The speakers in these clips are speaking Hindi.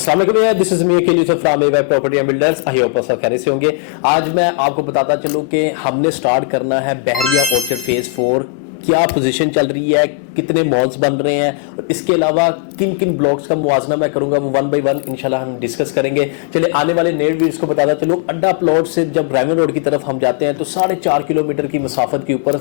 अस्सलाम वालेकुम, this is me Akil Yusuf from AY property and builders. I hope सब खैरियत से होंगे। आज मैं आपको बताता चलूं कि हमने स्टार्ट करना है बहरिया ऑर्चर्ड फेज 4। क्या पोजीशन चल रही है, कितने मॉल्स बन रहे हैं और इसके अलावा किन किन ब्लॉक्स का मुआजना मैं करूंगा, वो वन बाई वन इंशाल्लाह हम डिस्कस करेंगे। चलिए आने वाले नए व्यूअर्स को बताता चलूं, अड्डा प्लॉट से जब रेवन रोड की तरफ हम जाते हैं तो 4.5 किलोमीटर की मसाफत के ऊपर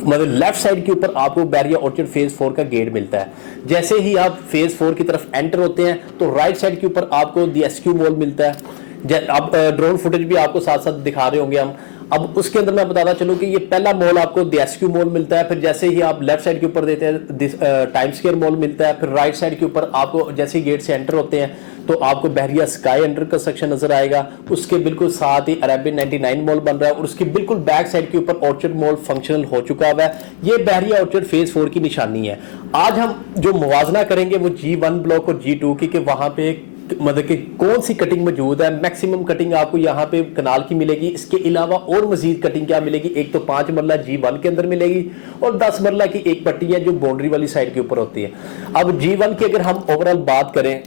मतलब लेफ्ट साइड के ऊपर आपको बहरिया ऑर्चर्ड फेज 4 का गेट मिलता है। जैसे ही आप फेज 4 की तरफ एंटर होते हैं तो राइट साइड के ऊपर आपको दी एसक्यू मॉल मिलता है। आप ड्रोन फुटेज भी आपको साथ साथ दिखा रहे होंगे हम। अब उसके अंदर मैं बताता चलूं कि ये पहला मॉल आपको दी एसक्यू मॉल मिलता है, फिर जैसे ही आप लेफ्ट साइड के ऊपर देते हैं टाइम स्क्वायर मॉल मिलता है, फिर राइट साइड के ऊपर आपको जैसे ही गेट से एंटर होते हैं तो आपको बहरिया स्काई अंडर कंस्ट्रक्शन नजर आएगा। उसके बिल्कुल साथ ही अरेबियन 99 मॉल बन रहा है और उसके बिल्कुल बैक साइड के ऊपर ऑर्चर्ड मॉल फंक्शनल हो चुका हुआ है। ये बहरिया ऑर्चर्ड फेज 4 की निशानी है। आज हम जो मुवाजना करेंगे वो G1 ब्लॉक और G2 की, कि वहां पे मतलब कि कौन सी कटिंग मौजूद है। मैक्सिमम कटिंग आपको यहाँ पे कनाल की मिलेगी। इसके अलावा और मजीद कटिंग क्या मिलेगी, एक तो 5 मरला G1 के अंदर मिलेगी और 10 मरला की एक पट्टी है जो बाउंड्री वाली साइड के ऊपर होती है। अब G1 की अगर हम ओवरऑल बात करें,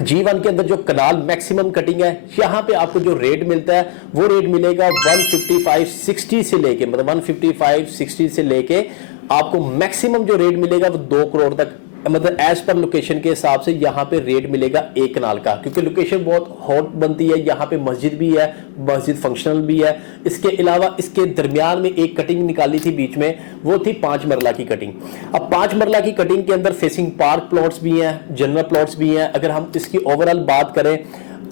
G1 के अंदर जो कनाल मैक्सिमम कटिंग है, यहाँ पे आपको जो रेट मिलता है वो रेट मिलेगा 155-60 से लेके, मतलब 155-60 से लेके आपको मैक्सिमम जो रेट मिलेगा वो 2 करोड़ तक, मतलब एज पर लोकेशन के हिसाब से यहाँ पे रेट मिलेगा एक कनाल का, क्योंकि लोकेशन बहुत हॉट बनती है। यहाँ पे मस्जिद भी है, मस्जिद फंक्शनल भी है। इसके अलावा इसके दरमियान में एक कटिंग निकाली थी बीच में, वो थी 5 मरला की कटिंग। अब 5 मरला की कटिंग के अंदर फेसिंग पार्क प्लॉट्स भी हैं, जनरल प्लॉट्स भी हैं। अगर हम इसकी ओवरऑल बात करें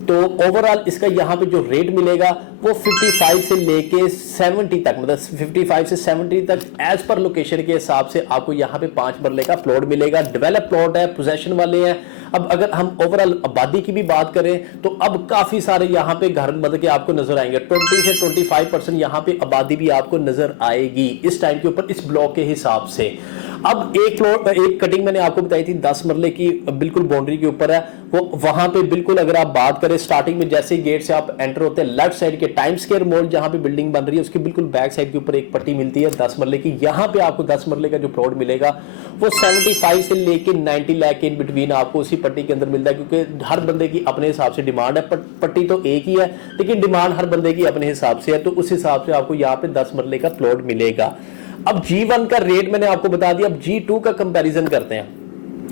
तो ओवरऑल इसका यहाँ पे जो रेट मिलेगा वो 55 से लेके 70 तक, मतलब 55 से 70 तक एज पर लोकेशन के हिसाब से आपको यहाँ पे 5 मरले का प्लॉट मिलेगा। डेवलप प्लॉट है, पोजेशन वाले हैं। अब अगर हम ओवरऑल आबादी की भी बात करें तो अब काफी सारे यहाँ पे घर मतलब कि आपको नजर आएंगे। 20 से 25% यहाँ पे आबादी भी आपको नजर आएगी इस टाइम के ऊपर, इस ब्लॉक के हिसाब से। अब एक कटिंग मैंने आपको बताई थी 10 मरले की, बिल्कुल बाउंड्री के ऊपर है वो। वहां पे बिल्कुल अगर आप बात करें स्टार्टिंग में जैसे गेट से आप एंटर होते हैं, लेफ्ट साइड के टाइम स्क्वायर मॉल जहां पे बिल्डिंग बन रही है उसकी बिल्कुल बैक साइड के ऊपर एक पट्टी मिलती है 10 मरले की। यहां पे आपको 10 मरले का जो प्लॉट मिलेगा वो 75 से लेके 90 लाख के इन बिटवीन आपको उसी पट्टी के अंदर मिलता है, क्योंकि हर बंदे की अपने हिसाब से डिमांड है। पट्टी तो एक ही है लेकिन डिमांड हर बंदे की अपने हिसाब से है, तो उस हिसाब से आपको यहाँ पे 10 मरले का प्लॉट मिलेगा। अब G1 का रेट मैंने आपको बता दिया। अब G2 का कंपैरिजन करते हैं।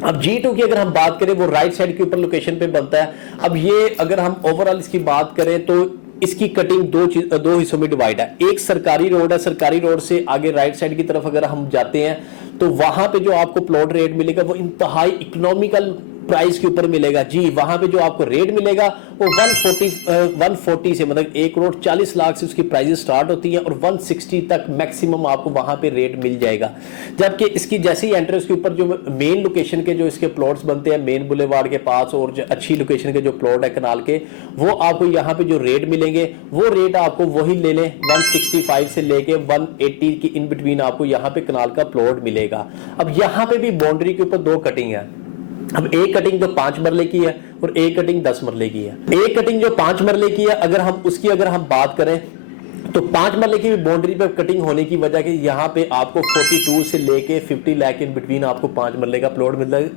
अब G2 की अगर हम बात करें वो राइट साइड के ऊपर लोकेशन पे बनता है। अब ये अगर हम ओवरऑल इसकी बात करें तो इसकी कटिंग दो हिस्सों में डिवाइड है। एक सरकारी रोड है, सरकारी रोड से आगे राइट साइड की तरफ अगर हम जाते हैं तो वहां पे जो आपको प्लॉट रेट मिलेगा वो इंतहाई इकोनॉमिकल प्राइस के ऊपर मिलेगा जी। वहां पे जो आपको रेट मिलेगा वो 140 से, मतलब 1 करोड़ 40 लाख से उसकी प्राइसेस स्टार्ट होती हैं और 160 तक मैक्सिमम आपको वहां पे रेट मिल जाएगा। जबकि इसकी जैसे ही एंट्रेंस के ऊपर जो मेन लोकेशन के जो इसके प्लॉट्स बनते हैं मेन बुलेवार्ड के पास और जो अच्छी लोकेशन के जो प्लॉट है कनाल के, वो आपको यहाँ पे जो रेट मिलेंगे वो रेट आपको वही ले लें 165 से लेके 180 की इन बिटवीन आपको यहाँ पे कनाल का प्लॉट मिलेगा। अब यहाँ पे भी बाउंड्री के ऊपर 2 कटिंग है। अब एक कटिंग जो 5 मरले की है और एक कटिंग 10 मरले की है। एक कटिंग जो 5 मरले की है अगर हम बात करें तो 5 मरले की बाउंड्री पे कटिंग होने की वजह कि यहाँ पे आपको 42 से लेके 50 लाख इन बिटवीन आपको 5 मरले का प्लॉट मिलता है।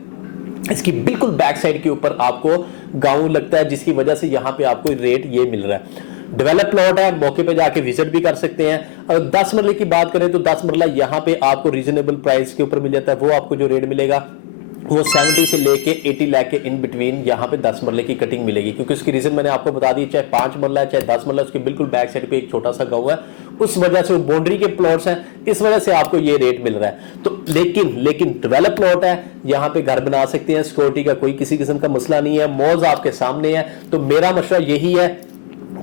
इसकी बिल्कुल बैक साइड के ऊपर आपको गांव लगता है, जिसकी वजह से यहाँ पे आपको रेट ये मिल रहा है। डेवलप प्लॉट है, मौके पे जाके विजिट भी कर सकते हैं। अगर 10 मरले की बात करें तो 10 मरला यहाँ पे आपको रीजनेबल प्राइस के ऊपर मिल जाता है। वो आपको जो रेट मिलेगा वो 70 से लेके 80 लाख के इन बिटवीन यहाँ पे 10 मरले की कटिंग मिलेगी, क्योंकि उसकी रीजन मैंने आपको बता दी, चाहे 5 मरला है चाहे 10 मरला, उसके बिल्कुल बैक साइड पे एक छोटा सा गांव है, उस वजह से वो बाउंड्री के प्लॉट्स हैं, इस वजह से आपको ये रेट मिल रहा है। तो लेकिन डेवलप प्लॉट है, यहाँ पे घर बना सकते हैं, सिक्योरिटी का कोई किसी किस्म का मसला नहीं है, मॉल्स आपके सामने है। तो मेरा मशवरा यही है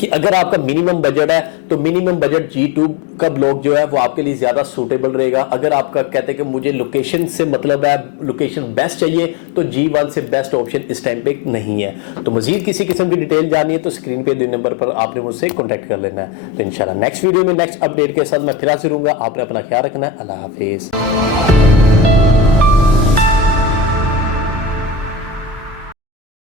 कि अगर आपका मिनिमम बजट है तो मिनिमम बजट G2 का ब्लॉक जो है वो आपके लिए ज्यादा सूटेबल रहेगा। अगर आपका कहते हैं कि मुझे लोकेशन से मतलब है, लोकेशन बेस्ट चाहिए, तो G1 से बेस्ट ऑप्शन इस टाइम पे नहीं है। तो मजीद किसी किस्म की डिटेल जानिए तो स्क्रीन पे 2 नंबर पर आपने मुझसे कॉन्टैक्ट कर लेना है। तो इंशाल्लाह नेक्स्ट वीडियो में नेक्स्ट अपडेट के साथ मैं फिर हाजिर होऊंगा। आपने अपना ख्याल रखना है। अल्लाह हाफिज।